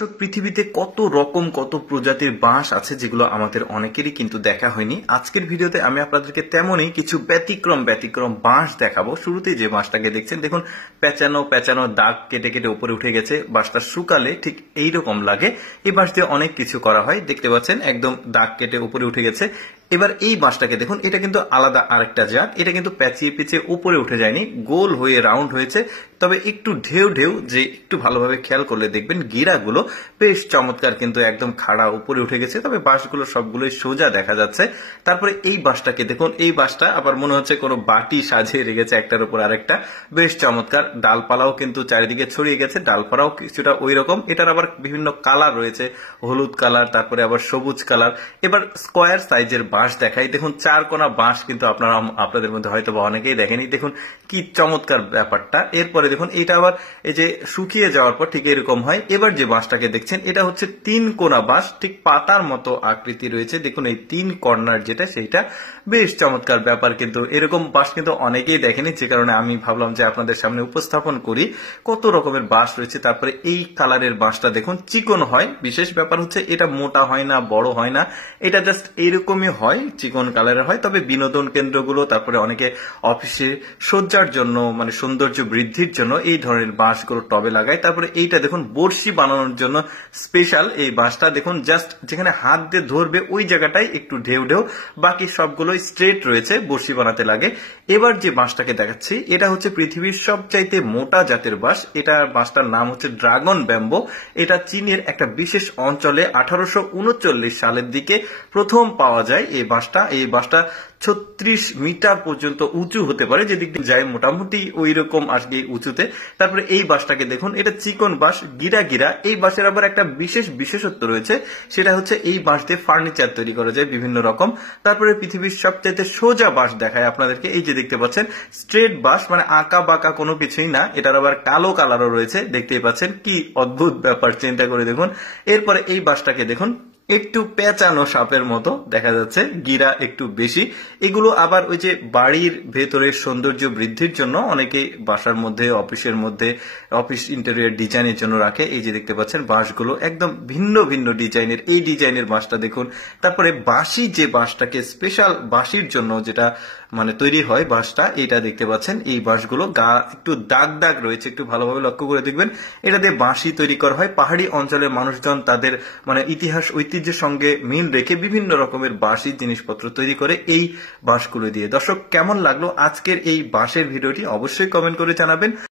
তো পৃথিবীতে কত রকম কত প্রজাতির বাঁশ আছে যেগুলো আমাদের অনেকেরই কিন্তু দেখা হয়নি। আজকের ভিডিওতে আমি আপনাদেরকে তেমনই কিছু ব্যতিক্রম ব্যতিক্রম বাঁশ দেখাবো। শুরুতেই যে বাঁশটাকে দেখছেন, দেখুন পেঁচানো পেঁচানো দাগ কেটে কেটে উপরে উঠে গেছে। বাঁশটা শুকালে ঠিক এইরকম লাগে। এই বাঁশ দিয়ে অনেক কিছু করা হয়, দেখতে পাচ্ছেন একদম দাগ কেটে উপরে উঠে গেছে। এবার এই বাঁশটাকে দেখুন, এটা কিন্তু আলাদা আরেকটা জাত। এটা কিন্তু প্যাচিয়ে পেঁচিয়ে উপরে উঠে যায়নি, গোল হয়ে রাউন্ড হয়েছে। তবে একটু ঢেউ ঢেউ, যে একটু ভালোভাবে খেয়াল করলে দেখবেন গিরাগুলো বেশ চমৎকার, কিন্তু একদম খাড়া উপরে উঠে গেছে। তবে বাঁশগুলো সবগুলোই সোজা দেখা যাচ্ছে। তারপরে এই বাঁশটাকে দেখুন, এই বাঁশটা আবার মনে হচ্ছে কোনো বাটি সাজিয়ে রেখেছে একটার উপর আরেকটা, বেশ চমৎকার। ডালপালাও কিন্তু চারিদিকে ছড়িয়ে গেছে, ডালপালাও কিছুটা ওই রকম। এটার আবার বিভিন্ন কালার রয়েছে, হলুদ কালার, তারপরে আবার সবুজ কালার। এবার স্কোয়ার সাইজের বাঁশ দেখাই। দেখুন চারকোনা বাঁশ কিন্তু আপনাদের মধ্যে হয়তো বা অনেকেই দেখেনি। দেখুন কি চমৎকার ব্যাপারটা। এরপরে দেখুন এটা আবার এই যে শুকিয়ে যাওয়ার পর ঠিক এরকম হয়। এবার যে বাঁশটাকে দেখছেন, এটা হচ্ছে তিন কোনা বাঁশ, ঠিক পাতার মতো আকৃতি রয়েছে। দেখুন এই তিন কর্নার যেটা, সেইটা বেশ চমৎকার ব্যাপার। কিন্তু এরকম বাঁশ কিন্তু অনেকেই দেখেনি, যে কারণে আমি ভাবলাম যে আপনাদের সামনে উপস্থাপন করি কত রকমের বাঁশ রয়েছে। তারপরে এই কালারের বাঁশটা দেখুন চিকন হয়। বিশেষ ব্যাপার হচ্ছে এটা মোটা হয় না, বড় হয় না, এটা জাস্ট এইরকমই হয়, চিকন কালারের হয়। তবে বিনোদন কেন্দ্রগুলো, তারপরে অনেকে অফিসে সজ্জার জন্য, মানে সৌন্দর্য বৃদ্ধির জন্য এই ধরনের বাঁশগুলো টবে লাগায়। তারপরে এইটা দেখুন বড়শি বানানোর জন্য স্পেশাল এই বাঁশটা। দেখুন জাস্ট যেখানে হাত দিয়ে ধরবে ওই জায়গাটাই একটু ঢেউ ঢেউ, বাকি সবগুলোই স্ট্রেট রয়েছে, বড়শি বানাতে লাগে। এবার যে বাঁশটাকে দেখাচ্ছি, এটা হচ্ছে পৃথিবীর সবচাইতে মোটা জাতের বাঁশ। এটা বাঁশটার নাম হচ্ছে ড্রাগন ব্যাম্বো। এটা চীনের একটা বিশেষ অঞ্চলে 1839 সালের দিকে প্রথম পাওয়া যায় এই বাঁশটা। এই বাঁশটা 36 মিটার পর্যন্ত উঁচু হতে পারে, যেদিক দিয়ে যায় মোটামুটি ওই রকম আর কি উঁচুতে। তারপরে এই বাঁশটাকে দেখুন, এটা চিকন বাঁশ, গিরা গিরা। এই বাঁশের আবার একটা বিশেষত্ব রয়েছে, সেটা হচ্ছে এই বাঁশ দিয়ে ফার্নিচার তৈরি করা যায় বিভিন্ন রকম। তারপরে পৃথিবীর সবচাইতে সোজা বাঁশ দেখায় আপনাদেরকে, এই যে দেখতে পাচ্ছেন স্ট্রেট বাঁশ, মানে আঁকা বাঁকা কোনো কিছুই না। এটার আবার কালো কালারও রয়েছে, দেখতেই পাচ্ছেন কি অদ্ভুত ব্যাপার, চিন্তা করে দেখুন। এরপরে এই বাঁশটাকে দেখুন, একটু পেঁচানো সাপের মতো দেখা যাচ্ছে, গিরা একটু বেশি। এগুলো আবার ওই যে বাড়ির ভেতরে সৌন্দর্য বৃদ্ধির জন্য অনেকে বাসার মধ্যে, অফিসের মধ্যে, অফিস ইন্টেরিয়র ডিজাইনের জন্য রাখে। এই যে দেখতে পাচ্ছেন বাঁশগুলো একদম ভিন্ন ভিন্ন ডিজাইনের, এই ডিজাইনের বাঁশটা দেখুন। তারপরে বাঁশি, যে বাঁশটাকে স্পেশাল বাঁশির জন্য যেটা মানে তৈরি হয় বাঁশটা, এটা দেখতে পাচ্ছেন। এই বাঁশগুলো গা একটু দাগ দাগ রয়েছে, একটু ভালোভাবে লক্ষ্য করে দেখবেন। এটা দিয়ে বাঁশি তৈরি করা হয়। পাহাড়ি অঞ্চলের মানুষজন তাদের মানে ইতিহাস ঐতিহ্যের সঙ্গে মিল রেখে বিভিন্ন রকমের বাঁশি জিনিসপত্র তৈরি করে এই বাঁশগুলো দিয়ে। দর্শক, কেমন লাগলো আজকের এই বাঁশের ভিডিওটি অবশ্যই কমেন্ট করে জানাবেন।